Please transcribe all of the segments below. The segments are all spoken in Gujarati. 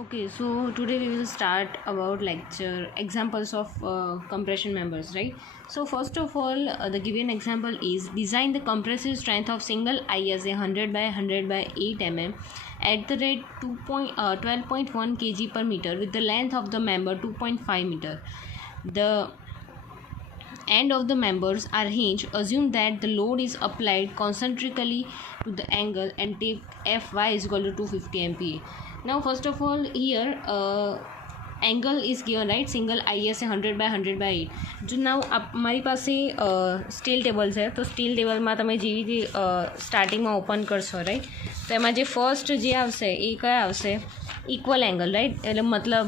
Okay, so today we will start about lecture examples of compression members, right? So first of all, the given example is design the compressive strength of single ISA 100 by 100 by 8 mm at the rate 12.1 kg per meter with the length of the member 2.5 meter. The end of the members are hinged. Assume that the load is applied concentrically to the angle and take Fy is equal to 250 MPa. Now first of all here angle is given, right? Single ISA 100 by 100 by 8. જો નાઉ મારી પાસે સ્ટીલ ટેબલ છે, તો સ્ટીલ ટેબલમાં તમે જેવી રીતે સ્ટાર્ટિંગમાં ઓપન કરશો, રાઈટ, તો એમાં જે ફર્સ્ટ જે આવશે એ કયા આવશે? ઇક્વલ એંગલ, રાઈટ, એટલે મતલબ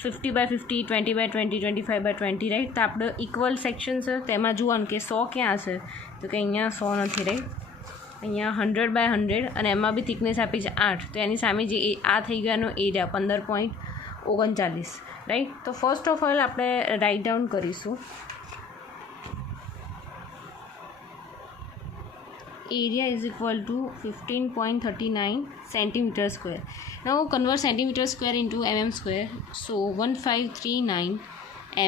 50 by 50, 20 by 20, 25 by 20, રાઈટ. તો આપણે ઇક્વલ સેક્શન છે તેમાં જોવાનું કે 100 ક્યાં હશે, તો કે અહીંયા 100 નથી, રાઈટ, અહીંયા 100 by 100 અને એમાં બી થિકનેસ આપી છે 8, તો એની સામે જે આ થઈ ગયાનો એરિયા 15.39, રાઈટ. તો ફર્સ્ટ ઓફ ઓલ આપણે રાઇટ ડાઉન કરીશું. area is equal to 15.39 centimeter square. Now convert centimeter square into mm square. So 1539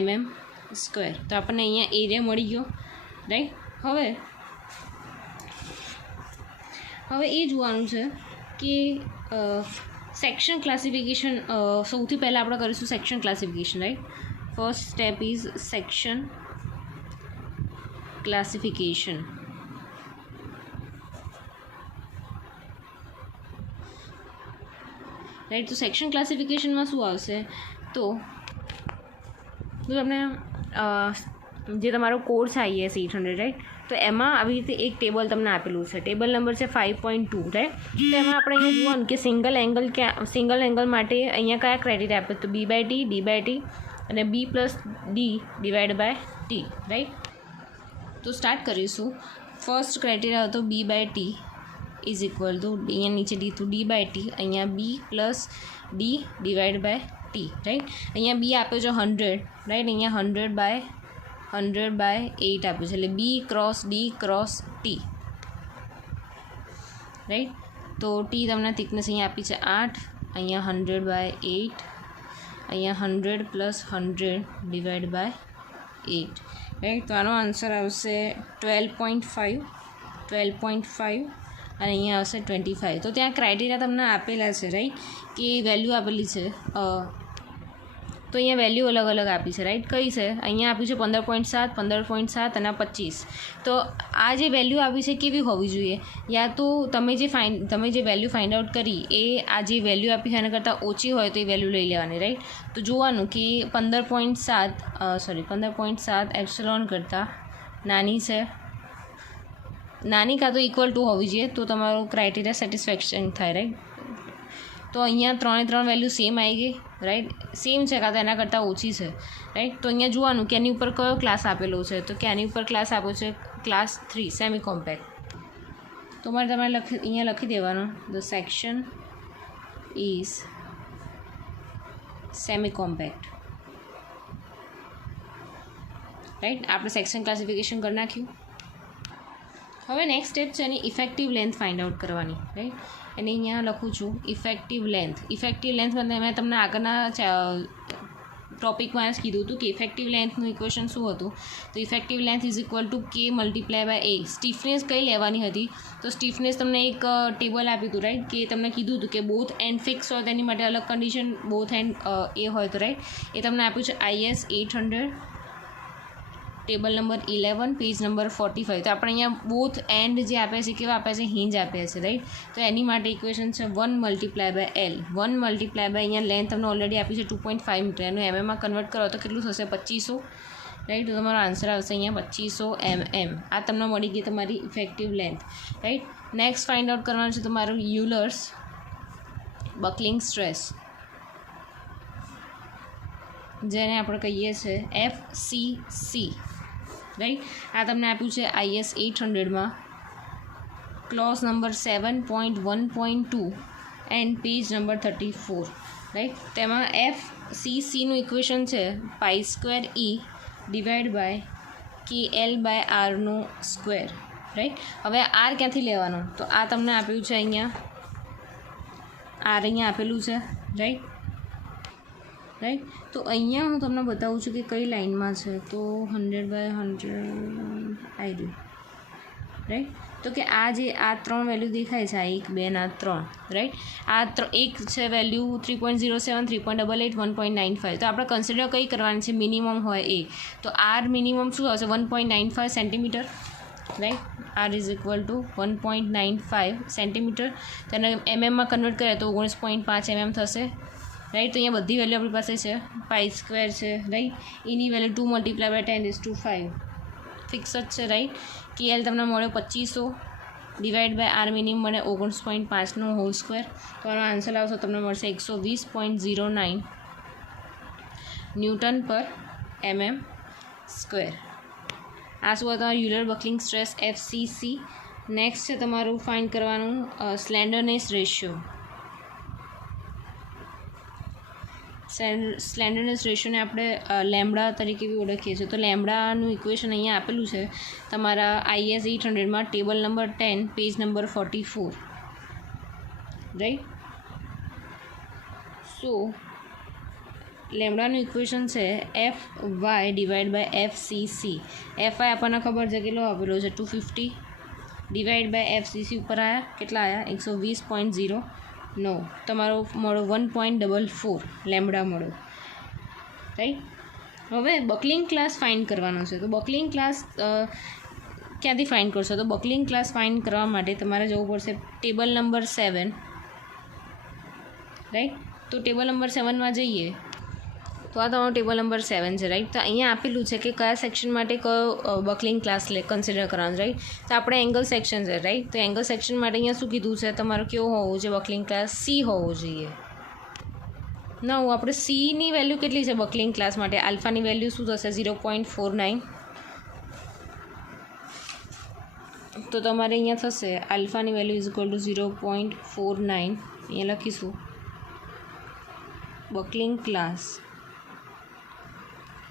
mm square. તો આપણને અહીંયા એરિયા મળી ગયો, રાઈટ. હવે એ જોવાનું છે કે સેક્શન ક્લાસિફિકેશન. સૌથી પહેલાં આપણે કરીશું section classification, right. First step is section classification. Right, તો સેક્શન ક્લાસિફિકેશનમાં શું આવશે? તો તમને જે તમારો કોર્સ IAS 800, રાઈટ, તો એમાં આવી રીતે એક ટેબલ તમને આપેલું છે. ટેબલ નંબર છે 5.2, રાઈટ. તો એમાં આપણે અહીંયા જોવાનું કે સિંગલ એંગલ માટે અહીંયા કયા ક્રાઇટેરિયા આપે? તો B/T, D/T અને B+D divide by T, right. તો સ્ટાર્ટ કરીશું. ફર્સ્ટ ક્રાઇટેરિયા હતો B/T ઇઝ ઇક્વલ ટુ, અહીંયા નીચે લીધું D/T, અહીંયા B+D divide by T, right. અહીંયા B આપ્યો છે 100, રાઈટ, અહીંયા 100 by 8 આપ્યું છે, એટલે B cross D cross T, right. તો T તમને થિકનેસ અહીંયા આપી છે 8, અહીંયા 100 by 8, અહીંયા 100 + 100 ડિવાઈડ બાય 8, રાઈટ. તો આનો આન્સર આવશે 12.5 અને અહીંયા આવશે 25. તો ત્યાં ક્રાઇટેરિયા તમને આપેલા છે, રાઈટ, કે વેલ્યુ આપેલી છે. તો અહીંયા વેલ્યુ અલગ અલગ આપી છે, રાઈટ. કઈ છે? અહીંયા આપ્યું છે 15.7, 15.7 અને 25. તો આ જે વેલ્યુ આપી છે કેવી હોવી જોઈએ? યા તો તમે જે વેલ્યુ ફાઇન્ડ આઉટ કરી એ આ જે વેલ્યુ આપી છે એના કરતાં ઓછી હોય તો એ વેલ્યુ લઈ લેવાની, રાઈટ. તો જોવાનું કે 15.7 એપ્સિલોન કરતાં નાની છે, નાની કાં તો ઇક્વલ ટુ હોવી જોઈએ, તો તમારો ક્રાઇટેરિયા સેટિસ્ફેક્શન થાય, રાઈટ. તો અહીંયા 3 વેલ્યુ સેમ આવી ગઈ, રાઈટ, સેમ છે કાં તો એના કરતાં ઓછી છે, રાઈટ. તો અહીંયા જોવાનું કે એની ઉપર કયો ક્લાસ આપેલો છે, તો કે આની ઉપર ક્લાસ આપ્યો છે ક્લાસ 3 સેમી કોમ્પેક્ટ. તો તમારે અહીંયા લખી દેવાનું the section is semi compact, right. આપણે સેક્શન ક્લાસિફિકેશન કરી નાખ્યું. હવે નેક્સ્ટ સ્ટેપ છે એની ઇફેક્ટિવ લેન્થ ફાઇન્ડ આઉટ કરવાની, રાઈટ. અને અહીંયા લખું છું ઇફેક્ટિવ લેન્થ મેં તમને આગળના ટોપિકમાં કીધું હતું કે ઇફેક્ટિવ લેન્થનું ઇક્વેશન શું હતું? તો effective length is equal two K × A. Stiffness કઈ લેવાની હતી? તો સ્ટીફનેસ તમને એક ટેબલ આપ્યું હતું, રાઈટ, કે તમને કીધું હતું કે બોથ એન્ડ ફિક્સ હોય તેની માટે અલગ કન્ડિશન, બોથ એન્ડ એ હોય તો, રાઈટ, એ તમને આપ્યું છે IS 800 table number 11 page number 45. તો આપણે અહીંયા બોથ એન્ડ જે આપ્યા છે કેવા આપ્યા છે? હિંજ આપ્યા છે, રાઈટ. તો એની માટે ઇક્વેશન છે 1 × L. 1 × અહીંયા લેન્થ તમને ઓલરેડી આપી છે 2.5 મીટર, એનું એમએમમાં કન્વર્ટ કરો તો કેટલું થશે? 2500, રાઈટ. તો તમારો આન્સર આવશે અહીંયા 2500 mm. આ તમને મળી ગઈ તમારી effective length, right. Next find out કરવાનું છે તમારું યુલર્સ બકલિંગ સ્ટ્રેસ, જેને આપણે કહીએ છીએ FCC, રાઈટ. આ તમને આપ્યું છે IS 800માં clause number 7.1.2 and page number 34, right. તેમાં FCCનું ઇક્વેશન છે π² E divide by KL/R², right. હવે R ક્યાંથી લેવાનો? તો આ તમને આપ્યું છે અહીંયા આર અહીંયા આપેલું છે, રાઈટ. તો અહીંયા હું તમને બતાવું છું કે કઈ લાઇનમાં છે. તો 100/100 આવી ગયું, રાઈટ. તો કે આ જે આ 3 વેલ્યુ દેખાય છે, આ 1 2 ના 3, રાઈટ. આ એક છે વેલ્યુ 3.07, 3.88, 1.95. તો આપણે કન્સિડર કઈ કરવાની છે, મિનિમમ હોય એ. તો આર મિનિમમ શું આવશે, 1.95 centimetre, right. R is equal to 1.95 centimetre. તેને એમએમમાં કન્વર્ટ કરે તો 19.5 mm થશે, રાઈટ. તો અહીંયા બધી વેલ્યુ આપણી પાસે છે, π² છે, રાઈટ. એની વેલ્યુ 2 × 10⁵ ફિક્સ જ છે, રાઈટ. KL તમને મળ્યો 2500 ડિવાઈડ બાય આર મિનિમમ મળે 19.5 હોલ સ્ક્વેર. તો આનો આન્સર આવશે તમને મળશે 120.09 Nm². આ શું તમારું Euler buckling stress FCC. Next છે તમારું ફાઇન્ડ કરવાનું સ્લેન્ડરનેસ રેશિયો. સ્લેન્ડરનેસ રેશિયોને આપણે લેમ્બડા તરીકે બી ઓળખીએ છીએ. તો લેમ્બડાનું ઇક્વેશન અહીંયા આપેલું છે તમારા IS 800માં table number 10 page number 44, right. So લેમ્બડાનું ઇક્વેશન છે FY divide by FCC. FY આપણને ખબર છે કેટલો આપેલો છે 250 ડિવાઈડ બાય FCC ઉપર આવ્યા કેટલા આવ્યા 120.09. તમારો મળો 1.44 લેમ્બડા મળો, રાઈટ. હવે બકલિંગ ક્લાસ ફાઇન્ડ કરવાનો છે. તો બકલિંગ ક્લાસ ક્યાંથી ફાઇન્ડ કરશો? તો બકલિંગ ક્લાસ ફાઇન્ડ કરવા માટે તમારે જવું પડશે ટેબલ નંબર 7, રાઈટ. તો ટેબલ નંબર 7માં જઈએ તો આ તમારો ટેબલ નંબર 7 છે, રાઈટ. તો અહીંયા આપેલું છે કે કયા સેક્શન માટે કયો બકલિંગ ક્લાસ કન્સિડર કરવાનો, રાઈટ. તો આપણે એંગલ સેક્શન છે, રાઈટ. તો એંગલ સેક્શન માટે અહીંયા શું કીધું છે, તમારો કેવો હોવો જોઈએ બકલિંગ ક્લાસ? C હોવો જોઈએ. ના આપણે Cની વેલ્યુ કેટલી છે બકલિંગ ક્લાસ માટે? આલ્ફાની વેલ્યુ શું થશે 0.49. તો તમારે અહીંયા થશે આલ્ફાની વેલ્યુ ઇઝ ઇક્વલ ટુ 0.49. અહીંયા લખીશું buckling class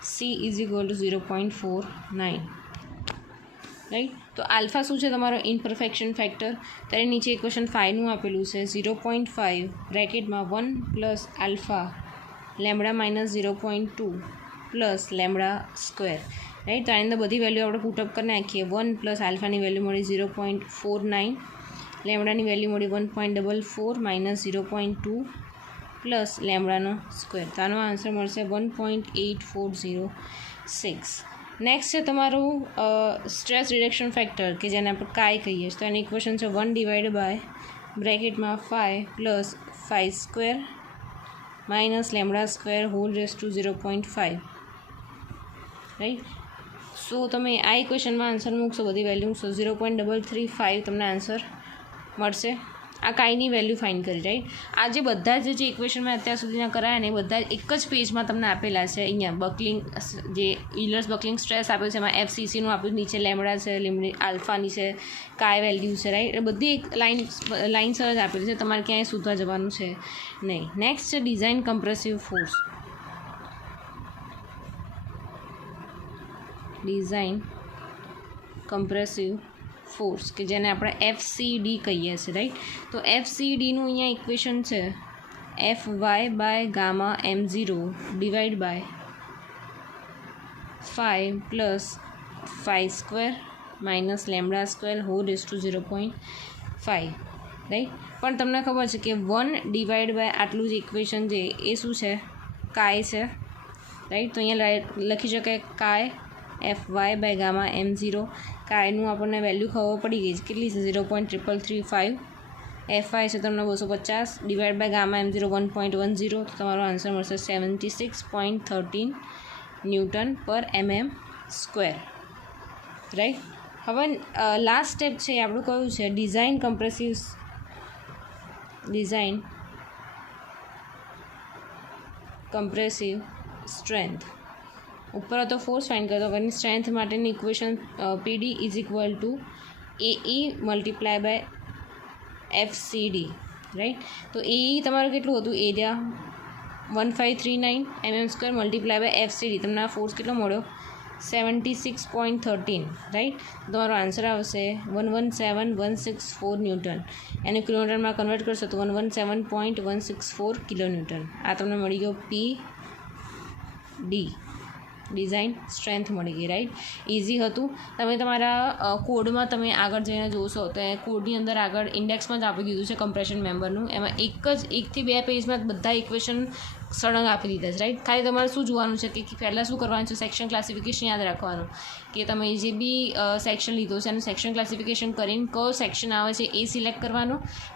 C is equal two 0.49, right. તો આલ્ફા શું છે તમારો ઇમ્પરફેક્શન ફેક્ટર. ત્યારે નીચે ઇક્વેશન 5નું આપેલું છે 0.5 બ્રેકેટમાં 1 plus alpha lambda minus 0.2 plus lambda square, right. તો આની અંદર બધી વેલ્યુ આપણે પુટઅપ કરી નાખીએ. 1 પ્લસ આલ્ફાની વેલ્યુ મળી 0.49, લેમ્બડાની વેલ્યુ મળી 1.44 માઇનસ 0.2 પ્લસ લેમ્બડાનો સ્ક્વેર. તો આનો આન્સર મળશે 1.8406. નેક્સ્ટ છે તમારું સ્ટ્રેસ રિડક્શન ફેક્ટર કે જેને આપણે કાય કહીએ છીએ. તો એની ઇક્વેશન છે 1 ડિવાઈડ બાય બ્રેકેટમાં 5 plus 5² minus lambda square whole raise to 0.5, right. So તમે આ ઇક્વેશનમાં આન્સર મૂકશો, બધી વેલ્યુ મૂકશો 0.335 તમને આન્સર મળશે. આ કાંઈની વેલ્યુ ફાઇન્ડ કરી, રાઈટ. આ જે બધા જે ઇક્વેશન મેં અત્યાર સુધીના કરાયા ને એ બધા એક જ પેજમાં તમને આપેલા છે. અહીંયા બકલિંગ જે ઇલર્સ બકલિંગ સ્ટ્રેસ આપ્યું છે એમાં FCCનું આપ્યું, નીચે લેમ્બડા છે, આલ્ફાની છે, કાય વેલ્યુ છે, રાઈટ. એ બધી એક લાઇન સર જ આપેલી છે, તમારે ક્યાંય શોધવા જવાનું છે નહીં. નેક્સ્ટ છે design compressive force. Design compressive force કે જેને આપણે FCD કહીએ છીએ, રાઈટ. તો FCDનું અહીંયા ઇક્વેશન છે FY by gamma M0 divide by 5 plus 5² minus lambda square whole raise to 0.5, right. પણ તમને ખબર છે કે 1 ડિવાઈડ બાય આટલું જ ઇક્વેશન છે એ શું છે? કાય છે, રાઈટ. તો અહીંયા લખી શકાય કાય FY બાય ગામા M0. કાયનું આપણને વેલ્યુ ખબર પડી ગઈ છે કેટલી છે 0.3335. FY છે તમને 250 ડિવાઈડ બાય ગામા M0 1.10. તો તમારો આન્સર મળશે 76.13 Nm², રાઈટ. હવે લાસ્ટ સ્ટેપ છે એ આપણું કયું છે? Design compressive strength. ઉપર તો ફોર્સ ફાઇન્ડ કરતો એની સ્ટ્રેન્થ માટેની equation PD is equal to AE multiply by FCD, right. તો AE તમારું કેટલું હતું? Area 1539 mm² multiply by FCD. તમને આ ફોર્સ કેટલો મળ્યો? 76.13 રાઈટ. તમારો આન્સર આવશે 117,164 ન્યૂટન. એને કિલોમીટરમાં કન્વર્ટ કરશો તો 117.164 કિલોન્યૂટન. આ તમને મળી ગયો PD ડિઝાઇન સ્ટ્રેન્થ મળી ગઈ રાઈટ. ઇઝી હતું. તમે તમારા કોડમાં તમે આગળ જઈને જોશો તો કોડની અંદર આગળ ઇન્ડેક્સમાં જ આપી દીધું છે કમ્પ્રેશન મેમ્બરનું. એમાં 1થી 2 પેજમાં બધા ઇક્વેશન સળંગ આપી દીધા છે રાઈટ. ખાલી તમારે શું જોવાનું છે કે પહેલાં શું કરવાનું છે, સેક્શન ક્લાસિફિકેશન યાદ રાખવાનું કે તમે જે બી સેક્શન લીધો છે એનું સેક્શન ક્લાસિફિકેશન કરીને કયો સેક્શન આવે છે એ સિલેક્ટ કરવાનો.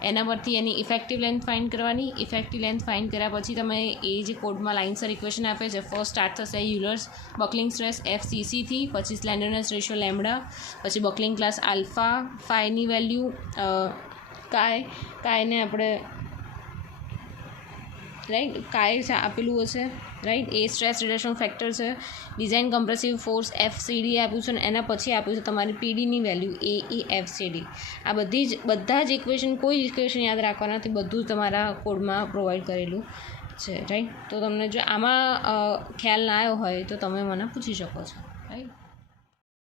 એના પરથી એની ઇફેક્ટિવ લેન્થ ફાઇન્ડ કરવાની. ઇફેક્ટિવ લેન્થ ફાઇન્ડ કર્યા પછી તમે એ જે કોડમાં લાઇનસર ઇક્વેશન આપે છે, ફર્સ્ટ સ્ટાર્ટ થશે યુલર્સ બકલિંગ સ્ટ્રેસ FCCથી, પછી સ્લેન્ડરનેસ રેશિયો લેમ્બડા, પછી બકલિંગ ક્લાસ આલ્ફા, ફાઈની વેલ્યુ કાયને આપણે રાઈટ કાય આપેલું હશે રાઈટ. એ સ્ટ્રેસ રિડક્શન ફેક્ટર છે. ડિઝાઇન કમ્પ્રેસિવ ફોર્સ FCD આપ્યું છે અને એના પછી આપ્યું છે તમારી PDની વેલ્યુ AEFCD. આ બધા જ ઇક્વેશન કોઈ ઇક્વેશન યાદ રાખવાના નથી, બધું જ તમારા કોડમાં પ્રોવાઈડ કરેલું છે રાઈટ. તો તમને જો આમાં ખ્યાલ ના આવ્યો હોય તો તમે મને પૂછી શકો છો રાઈટ.